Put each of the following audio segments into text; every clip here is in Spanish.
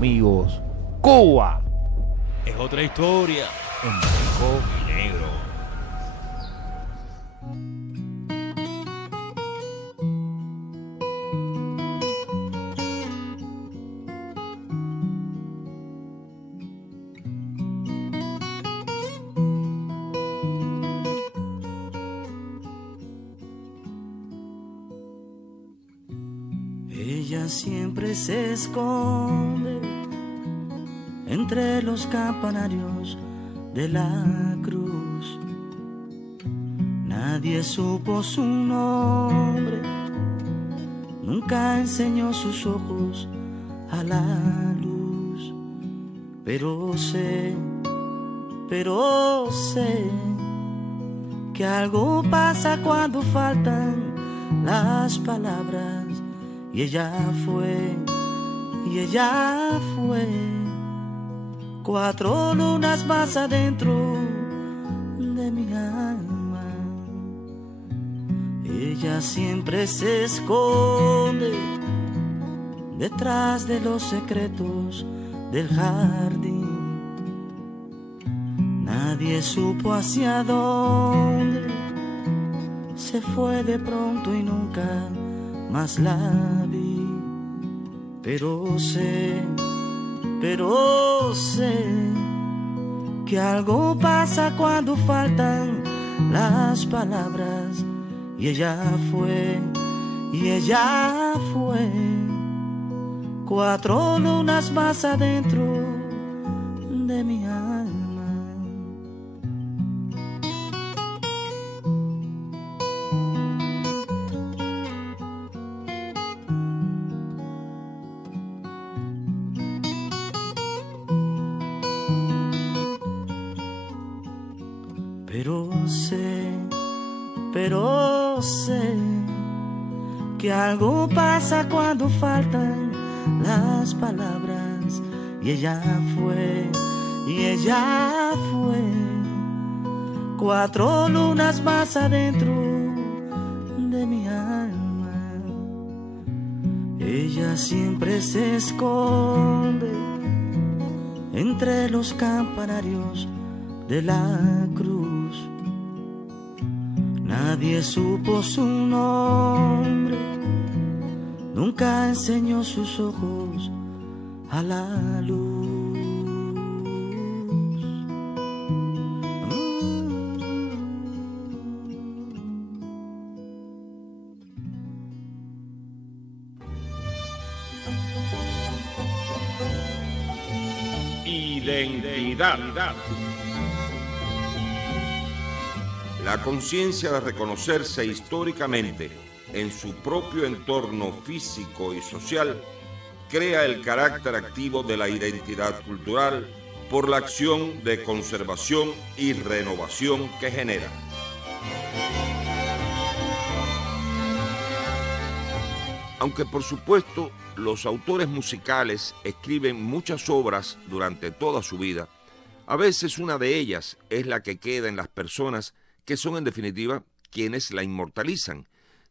amigos. Cuba es otra historia en blanco y negro. Ella siempre se esconde entre los campanarios de la cruz. Nadie supo su nombre, nunca enseñó sus ojos a la luz. Pero sé que algo pasa cuando faltan las palabras. Y ella fue 4 lunas más adentro de mi alma. Ella siempre se esconde detrás de los secretos del jardín. Nadie supo hacia dónde se fue de pronto y nunca más la vi. Pero sé que algo pasa cuando faltan las palabras. Y ella fue 4 lunas más adentro de mi alma. Pero sé que algo pasa cuando faltan las palabras. Y ella fue 4 lunas más adentro de mi alma. Ella siempre se esconde entre los campanarios de la cruz. Nadie supo su nombre, nunca enseñó sus ojos a la luz. Identidad. La conciencia de reconocerse históricamente en su propio entorno físico y social crea el carácter activo de la identidad cultural por la acción de conservación y renovación que genera. Aunque por supuesto los autores musicales escriben muchas obras durante toda su vida, a veces una de ellas es la que queda en las personas que son en definitiva quienes la inmortalizan.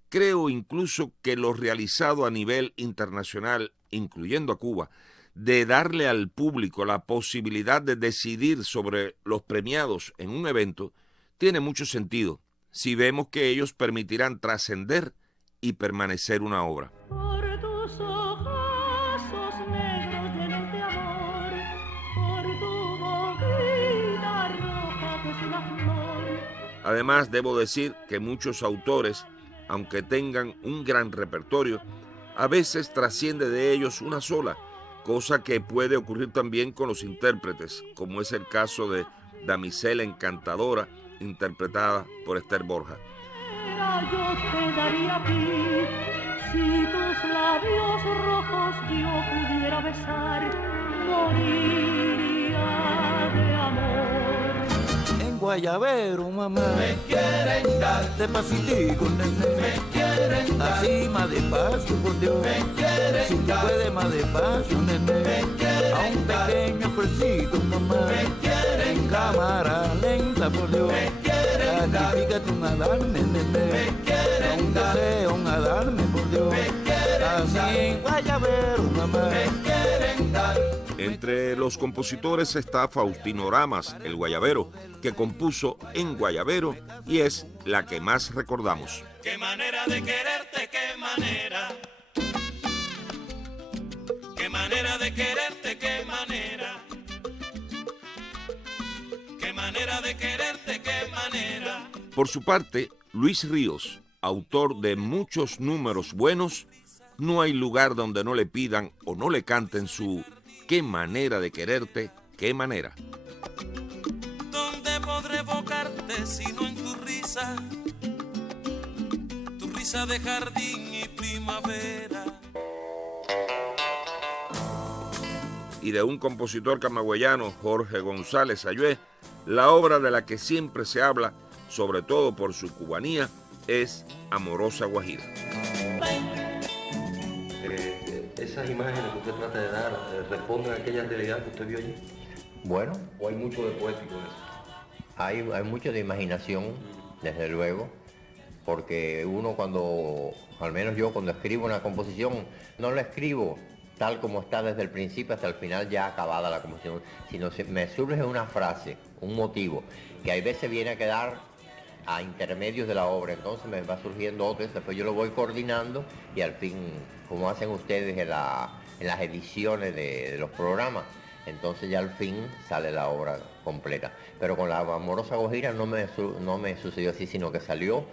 Creo incluso que lo realizado a nivel internacional, incluyendo a Cuba, de darle al público la posibilidad de decidir sobre los premiados en un evento, tiene mucho sentido, si vemos que ellos permitirán trascender y permanecer una obra. Además, debo decir que muchos autores, aunque tengan un gran repertorio, a veces trasciende de ellos una sola, cosa que puede ocurrir también con los intérpretes, como es el caso de Damisela Encantadora, interpretada por Esther Borja. Yo te daría a ti, si tus labios rojos yo pudiera besar, moriría de amor. Guayabero, mamá, me quieren dar despacitico, nene, me quieren dar así más despacio, por Dios, me quieren si tú dar puedes más despacio, nene, me quieren a un dar pequeño fresito, mamá, me quieren dar cámara lenta, por Dios, me quieren dar santifícate un adarme, nene, me quieren un dar deseo, un adarme, por Dios, me quieren así dar en Guayabero, mamá, me quieren dar Entre los compositores está Faustino Ramas, el guayabero, que compuso En Guayabero y es la que más recordamos. Qué manera de quererte, qué manera. Qué manera de quererte, qué manera. Qué manera de quererte, qué manera. Por su parte, Luis Ríos, autor de muchos números buenos, no hay lugar donde no le pidan o no le canten su Qué manera de quererte, qué manera. ¿Dónde podré evocarte si no en tu risa de jardín y primavera? Y de un compositor camagüeyano, Jorge González Sayué, la obra de la que siempre se habla, sobre todo por su cubanía, es Amorosa Guajira. Esas imágenes que usted trata de dar responden a aquella realidad que usted vio allí. Bueno, ¿O hay mucho de poético en eso? hay mucho de imaginación, desde luego, porque uno cuando, al menos yo cuando escribo una composición, no la escribo tal como está desde el principio hasta el final ya acabada la composición, sino me surge una frase, un motivo, que a veces viene a quedar a intermedios de la obra, entonces me va surgiendo otro, después yo lo voy coordinando y al fin, como hacen ustedes en las ediciones de los programas, entonces ya al fin sale la obra completa. Pero con la Amorosa Guajira no me sucedió así, sino que salió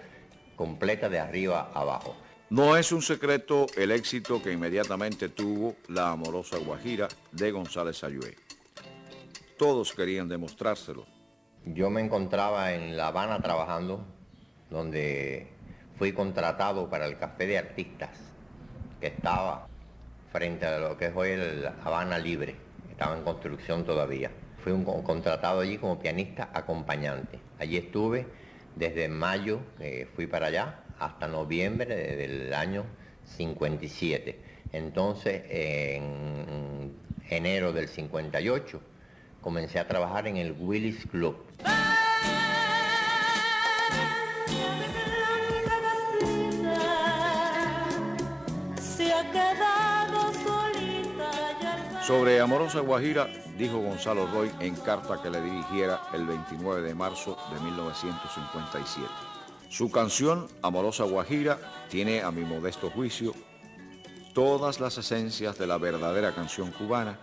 completa de arriba a abajo. No es un secreto el éxito que inmediatamente tuvo la Amorosa Guajira de González Sayué. Todos querían demostrárselo. Yo me encontraba en La Habana trabajando, donde fui contratado para el Café de Artistas, que estaba frente a lo que es hoy el Habana Libre, estaba en construcción todavía. Fui contratado allí como pianista acompañante. Allí estuve desde mayo, fui para allá, hasta noviembre del año 57. Entonces, en enero del 58, comencé a trabajar en el Willis Club. Sobre Amorosa Guajira, dijo Gonzalo Roy en carta que le dirigiera el 29 de marzo de 1957. Su canción, Amorosa Guajira, tiene, a mi modesto juicio, todas las esencias de la verdadera canción cubana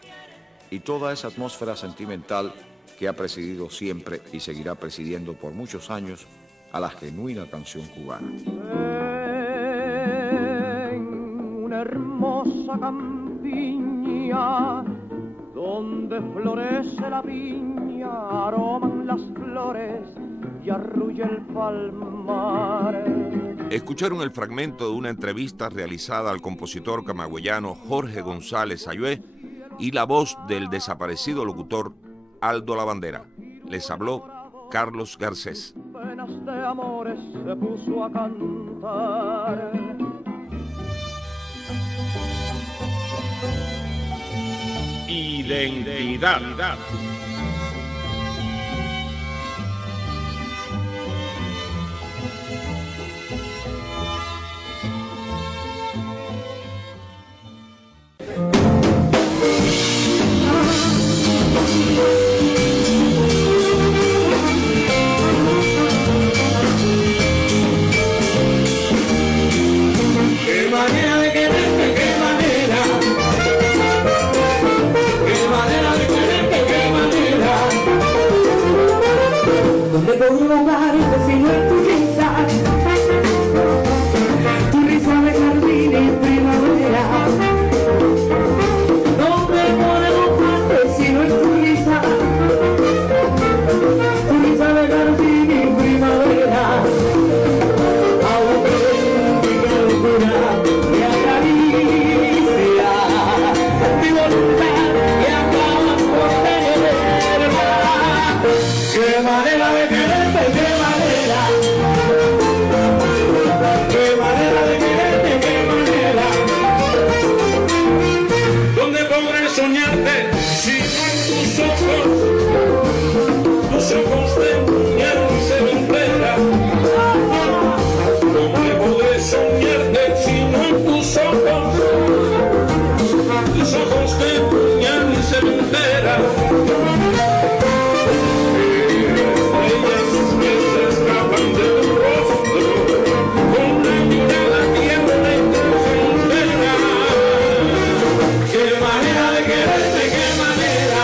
y toda esa atmósfera sentimental que ha presidido siempre y seguirá presidiendo por muchos años a la genuina canción cubana. En una hermosa campiña donde florece la viña, aroman las flores y arrulla el palmar. Escucharon el fragmento de una entrevista realizada al compositor camagüeyano Jorge González Sayué y la voz del desaparecido locutor Aldo Lavandera. Les habló Carlos Garcés. Penas de amores se puso a cantar. Identidad. Qué manera de quererte, qué manera. Qué manera de quererte, qué manera. ¿Dónde puedo amarte si no es tu risa? Tu risa de jardín en primavera. ¿Dónde puedo amarte si no es tu risa? Tu risa de jardín en primavera. Qué manera de quererte, qué manera. Qué manera de quererte, qué manera. ¿Dónde podré soñarte si no en tus ojos de mujer se me entera? ¿Dónde podré soñarte si no en tus ojos de mujer se cementera. Estrellas que se escapan del rostro con una mirada tierna y trascendera. Qué manera de quererte, qué manera.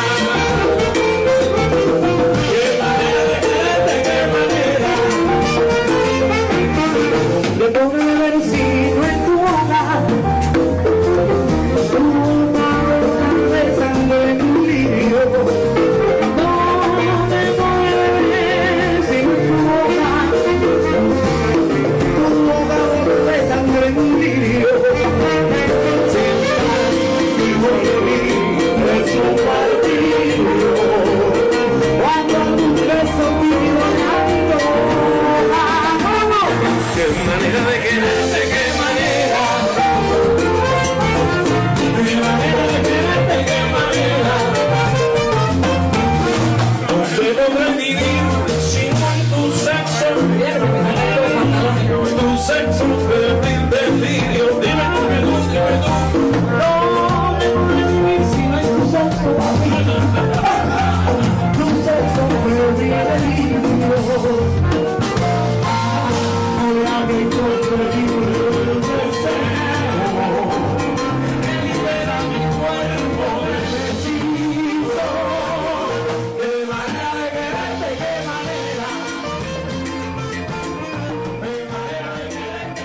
Qué manera de quererte, qué manera. De pobre vecino en tu boca, tu boca de sangre en un lirio. No me mueves sino en tu boca de sangre en un lirio. Si por mí es un martirio, cuando tu beso tiro en la Qué manera de quererte, qué manera. Qué manera de quererte, qué manera. No se podrá vivir sin tu sexo. Tu sexo febril delirio. Dime tú, dime tú. no me puedo vivir si no es tu sexo, tu sexo fue mi delirio. Ahora me encuentro libre del deseo que libera mi cuerpo del hechizo. Qué manera de quererte, qué manera. Qué manera de quererte,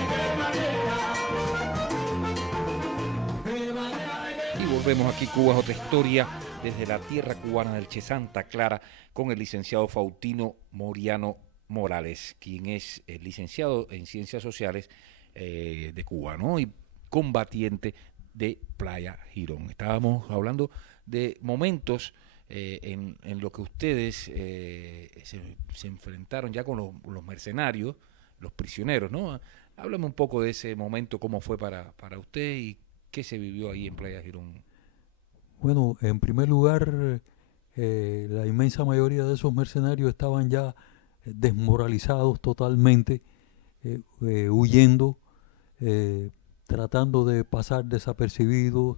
qué manera. Y volvemos aquí, Cuba es otra historia, desde la tierra cubana del Che Santa Clara, con el licenciado Faustino Moriano Morales, quien es el licenciado en Ciencias Sociales de Cuba, ¿no? Y combatiente de Playa Girón. Estábamos hablando de momentos en lo que ustedes se enfrentaron ya con los mercenarios, los prisioneros, ¿no? Háblame un poco de ese momento, cómo fue para usted y qué se vivió ahí en Playa Girón. Bueno, en primer lugar, la inmensa mayoría de esos mercenarios estaban ya desmoralizados totalmente, huyendo, tratando de pasar desapercibidos,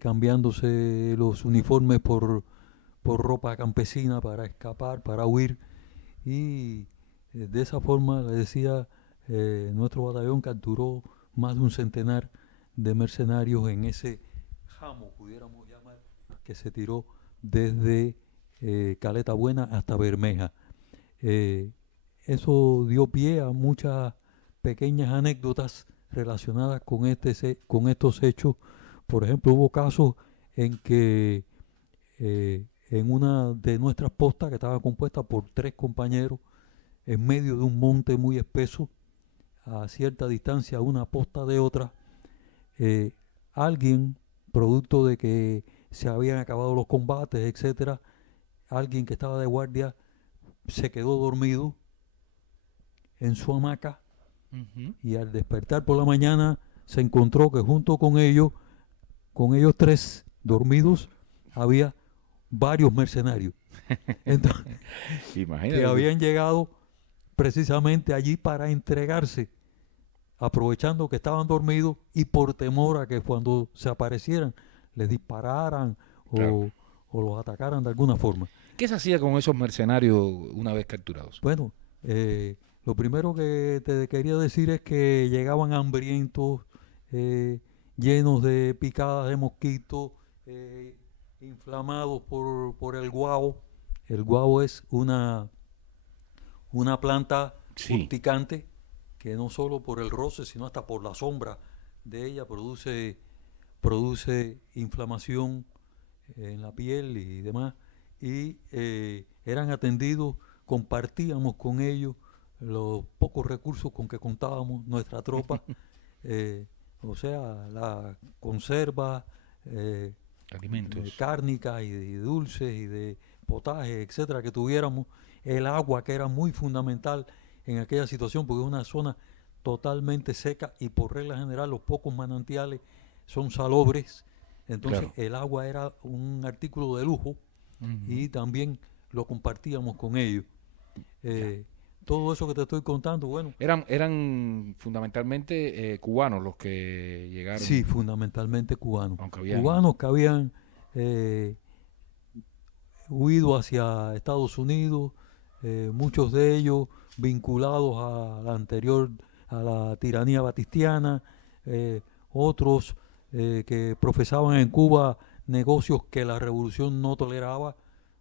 cambiándose los uniformes por ropa campesina para escapar, para huir. Y de esa forma, le decía, nuestro batallón capturó más de un centenar de mercenarios en ese jamo, pudiéramos llamar, que se tiró desde Caleta Buena hasta Bermeja. Eso dio pie a muchas pequeñas anécdotas relacionadas con estos hechos. Por ejemplo, hubo casos en que en una de nuestras postas, que estaba compuesta por 3 compañeros, en medio de un monte muy espeso, a cierta distancia una posta de otra, alguien, producto de que se habían acabado los combates, etcétera, alguien que estaba de guardia se quedó dormido en su hamaca, y al despertar por la mañana se encontró que junto con ellos 3 dormidos, había varios mercenarios. Entonces, que habían llegado precisamente allí para entregarse, aprovechando que estaban dormidos y por temor a que cuando se aparecieran les dispararan o los atacaran de alguna forma. ¿Qué se hacía con esos mercenarios una vez capturados? Bueno, lo primero que te quería decir es que llegaban hambrientos, llenos de picadas de mosquitos, inflamados por el guavo. El guavo es una planta urticante que no solo por el roce, sino hasta por la sombra de ella produce inflamación en la piel y demás. Y eran atendidos, compartíamos con ellos los pocos recursos con que contábamos nuestra tropa, o sea, la conserva, alimentos, cárnicas y de dulces y de potaje, etcétera, que tuviéramos, el agua, que era muy fundamental en aquella situación, porque es una zona totalmente seca y por regla general los pocos manantiales son salobres. Entonces el agua era un artículo de lujo, y también lo compartíamos con ellos. Todo eso que te estoy contando, bueno. Eran fundamentalmente cubanos los que llegaron. Sí, fundamentalmente cubanos. Aunque habían... Cubanos que habían huido hacia Estados Unidos, muchos de ellos vinculados a la tiranía batistiana, otros que profesaban en Cuba negocios que la revolución no toleraba,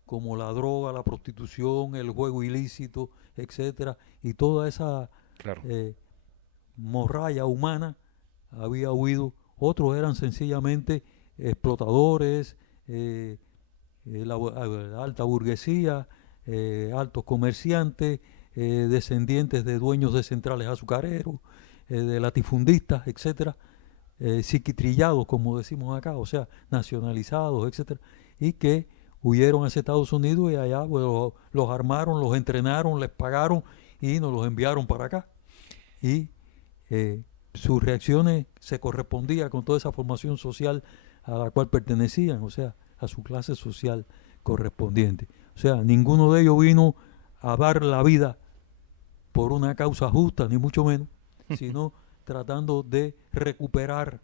como la droga, la prostitución, el juego ilícito, etcétera, y toda esa morralla humana había huido. Otros eran sencillamente explotadores, la alta burguesía, altos comerciantes, descendientes de dueños de centrales azucareros, de latifundistas, etcétera, psiquitrillados, como decimos acá, o sea, nacionalizados, etcétera, y que huyeron hacia Estados Unidos y allá pues, los armaron, los entrenaron, les pagaron y nos los enviaron para acá. Y sus reacciones se correspondían con toda esa formación social a la cual pertenecían, o sea, a su clase social correspondiente. O sea, ninguno de ellos vino a dar la vida por una causa justa, ni mucho menos, sino tratando de recuperar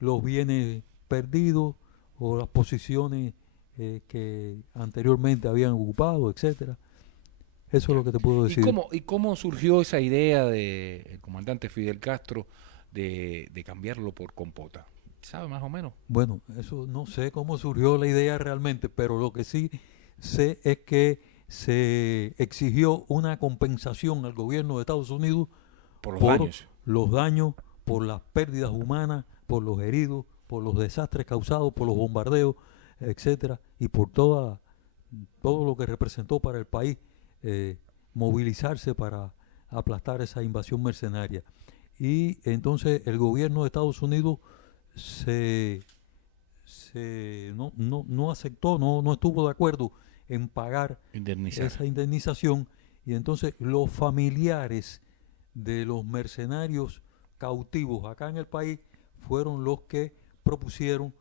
los bienes perdidos o las posiciones que anteriormente habían ocupado, etcétera. Eso es lo que te puedo decir. ¿Y cómo surgió esa idea del comandante Fidel Castro de cambiarlo por compota? ¿Sabe más o menos? Bueno, eso no sé cómo surgió la idea realmente, pero lo que sí sé es que se exigió una compensación al gobierno de Estados Unidos por los daños, por las pérdidas humanas, por los heridos, por los desastres causados por los bombardeos, etcétera, y por todo lo que representó para el país movilizarse para aplastar esa invasión mercenaria. Y entonces el gobierno de Estados Unidos no aceptó, no estuvo de acuerdo en pagar esa indemnización, y entonces los familiares de los mercenarios cautivos acá en el país fueron los que propusieron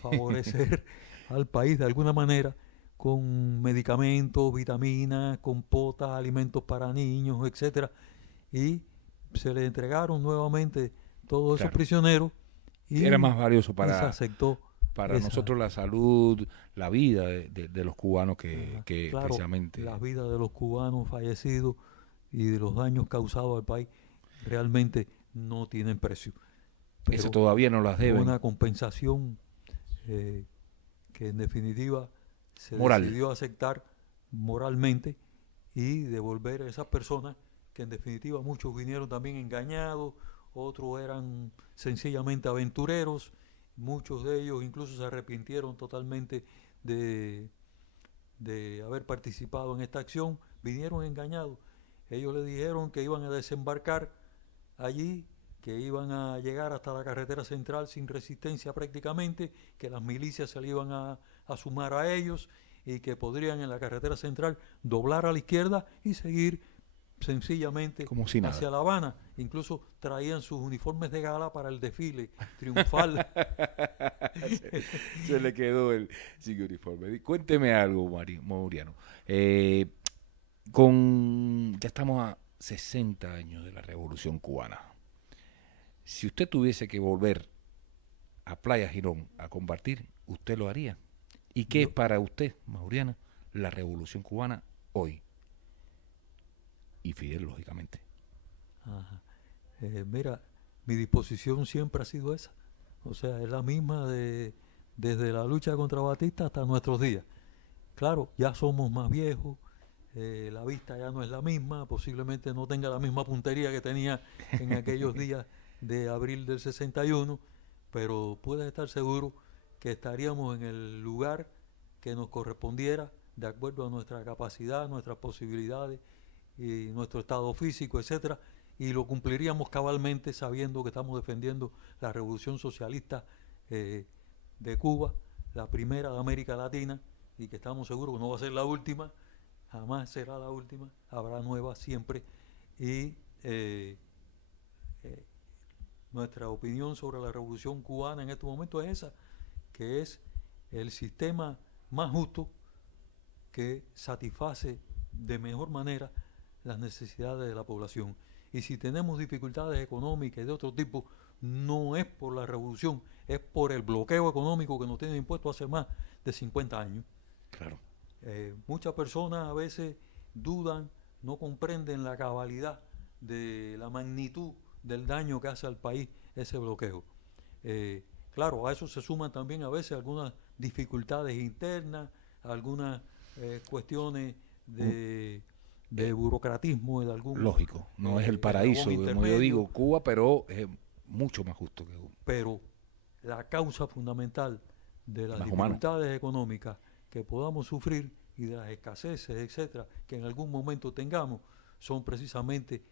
favorecer al país de alguna manera con medicamentos, vitaminas, compotas, alimentos para niños, etcétera, y se le entregaron nuevamente todos esos prisioneros. Y era más valioso para para nosotros la salud, la vida de los cubanos que claro, precisamente las vidas de los cubanos fallecidos y de los daños causados al país realmente no tienen precio. Pero eso todavía no las deben. Una compensación que en definitiva se decidió aceptar moralmente y devolver a esas personas que en definitiva muchos vinieron también engañados, otros eran sencillamente aventureros, muchos de ellos incluso se arrepintieron totalmente de haber participado en esta acción, vinieron engañados. Ellos le dijeron que iban a desembarcar allí, que iban a llegar hasta la carretera central sin resistencia prácticamente, que las milicias se le iban a sumar a ellos y que podrían en la carretera central doblar a la izquierda y seguir sencillamente como si nada hacia La Habana. Incluso traían sus uniformes de gala para el desfile triunfal. se le quedó el sin uniforme. Cuénteme algo, Mauriano. Ya estamos a 60 años de la Revolución Cubana. Si usted tuviese que volver a Playa Girón a combatir, ¿usted lo haría? ¿Y qué es para usted, Mauriano, la Revolución Cubana hoy? Y Fidel, lógicamente. Ajá. Mira, mi disposición siempre ha sido esa. O sea, es la misma desde la lucha contra Batista hasta nuestros días. Claro, ya somos más viejos, la vista ya no es la misma, posiblemente no tenga la misma puntería que tenía en aquellos días de abril del 61, pero puedes estar seguro que estaríamos en el lugar que nos correspondiera de acuerdo a nuestra capacidad, nuestras posibilidades y nuestro estado físico, etcétera, y lo cumpliríamos cabalmente sabiendo que estamos defendiendo la revolución socialista de Cuba, la primera de América Latina, y que estamos seguros que no va a ser la última, jamás será la última, habrá nuevas siempre, y nuestra opinión sobre la revolución cubana en este momento es esa, que es el sistema más justo que satisface de mejor manera las necesidades de la población. Y si tenemos dificultades económicas y de otro tipo, no es por la revolución, es por el bloqueo económico que nos tienen impuesto hace más de 50 años. Claro. Muchas personas a veces dudan, no comprenden la cabalidad de la magnitud del daño que hace al país ese bloqueo. Claro, a eso se suman también a veces algunas dificultades internas, algunas cuestiones de burocratismo, de algún... Lógico, no es el paraíso, como yo digo, Cuba, pero es mucho más justo que Cuba. Pero la causa fundamental de las Más dificultades económicas que podamos sufrir y de las escaseces, etcétera, que en algún momento tengamos, son precisamente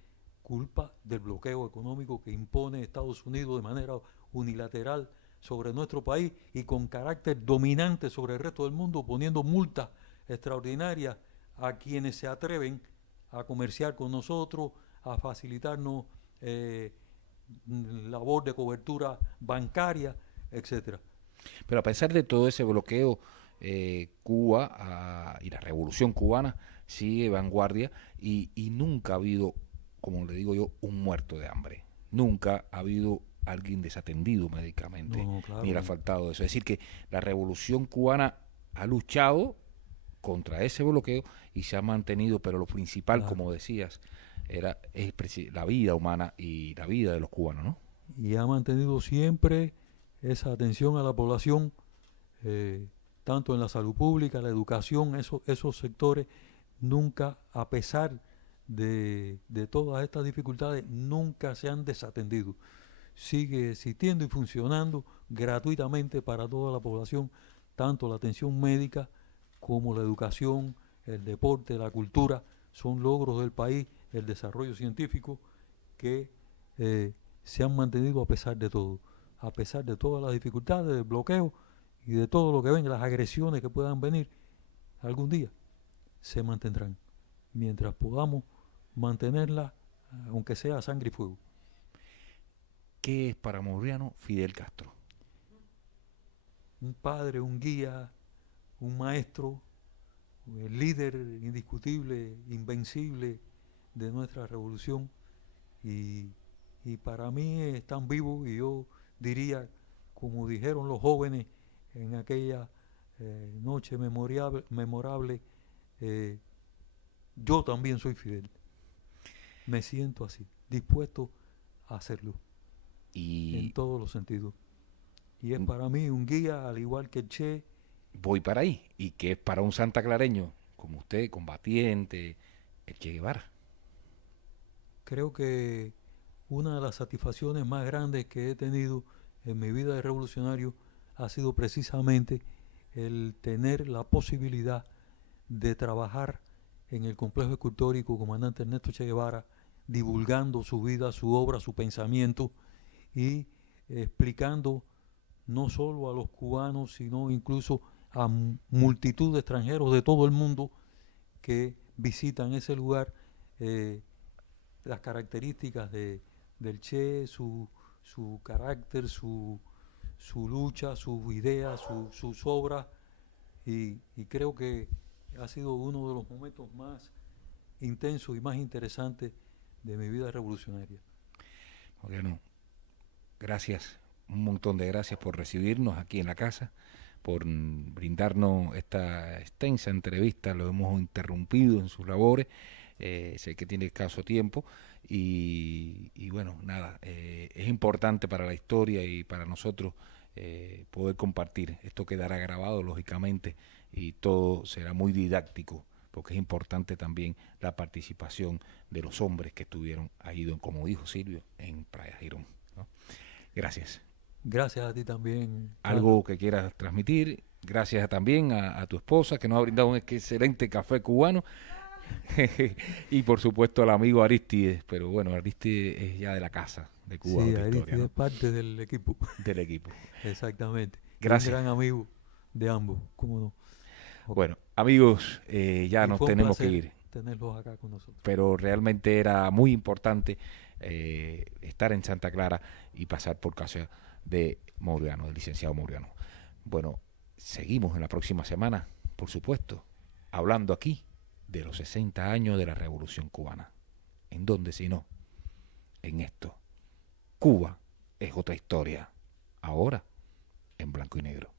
culpa del bloqueo económico que impone Estados Unidos de manera unilateral sobre nuestro país y con carácter dominante sobre el resto del mundo, poniendo multas extraordinarias a quienes se atreven a comerciar con nosotros, a facilitarnos labor de cobertura bancaria, etcétera. Pero a pesar de todo ese bloqueo, Cuba y la revolución cubana sigue vanguardia y nunca ha habido, como le digo yo, un muerto de hambre. Nunca ha habido alguien desatendido médicamente, claro, ni le ha faltado eso. Es decir, que la revolución cubana ha luchado contra ese bloqueo y se ha mantenido, pero lo principal, claro, como decías, es la vida humana y la vida de los cubanos, ¿no? Y ha mantenido siempre esa atención a la población, tanto en la salud pública, la educación, esos sectores, nunca, a pesar de todas estas dificultades, nunca se han desatendido. Sigue existiendo y funcionando gratuitamente para toda la población, tanto la atención médica como la educación, el deporte, la cultura, son logros del país, el desarrollo científico que se han mantenido a pesar de todo, a pesar de todas las dificultades, del bloqueo y de todo lo que venga, las agresiones que puedan venir, algún día se mantendrán, mientras podamos mantenerlas, aunque sea a sangre y fuego. ¿Qué es para Mouriano Fidel Castro? Un padre, un guía, un maestro, el líder indiscutible, invencible de nuestra revolución, y para mí es tan vivo, y yo diría, como dijeron los jóvenes en aquella noche memorable, yo también soy Fidel. Me siento así, dispuesto a hacerlo, en todos los sentidos. Y es para mí un guía, al igual que el Che. Voy para ahí. ¿Y qué es para un santaclareño como usted, combatiente, el Che Guevara? Creo que una de las satisfacciones más grandes que he tenido en mi vida de revolucionario ha sido precisamente el tener la posibilidad de trabajar en el complejo escultórico Comandante Ernesto Che Guevara, divulgando su vida, su obra, su pensamiento y explicando no solo a los cubanos, sino incluso a multitud de extranjeros de todo el mundo que visitan ese lugar, las características del Che, su carácter, su lucha, sus ideas, sus obras, y creo que ha sido uno de los momentos más intensos y más interesantes de mi vida revolucionaria. Bueno, gracias, un montón de gracias por recibirnos aquí en la casa, por brindarnos esta extensa entrevista. Lo hemos interrumpido en sus labores, sé que tiene escaso tiempo y bueno, nada, es importante para la historia y para nosotros poder compartir. Esto quedará grabado, lógicamente, y todo será muy didáctico, porque es importante también la participación de los hombres que estuvieron ahí, como dijo Silvio, en Playa Girón, ¿no? Gracias. Gracias a ti también. Algo que quieras transmitir. Gracias también a tu esposa, que nos ha brindado un excelente café cubano. Y por supuesto al amigo Aristides, pero bueno, Aristides es ya de la casa de Cuba. Sí, Aristides, ¿no? Es parte del equipo. Del equipo. Exactamente. Gracias. Un gran amigo de ambos, ¿cómo no? Okay. Bueno, amigos, ya nos tenemos que ir. Tenerlos acá con nosotros. Pero realmente era muy importante estar en Santa Clara y pasar por casa de Mouriano, del licenciado Mouriano. Bueno, seguimos en la próxima semana, por supuesto, hablando aquí de los 60 años de la Revolución Cubana. ¿En dónde si no? En esto. Cuba es otra historia. Ahora en blanco y negro.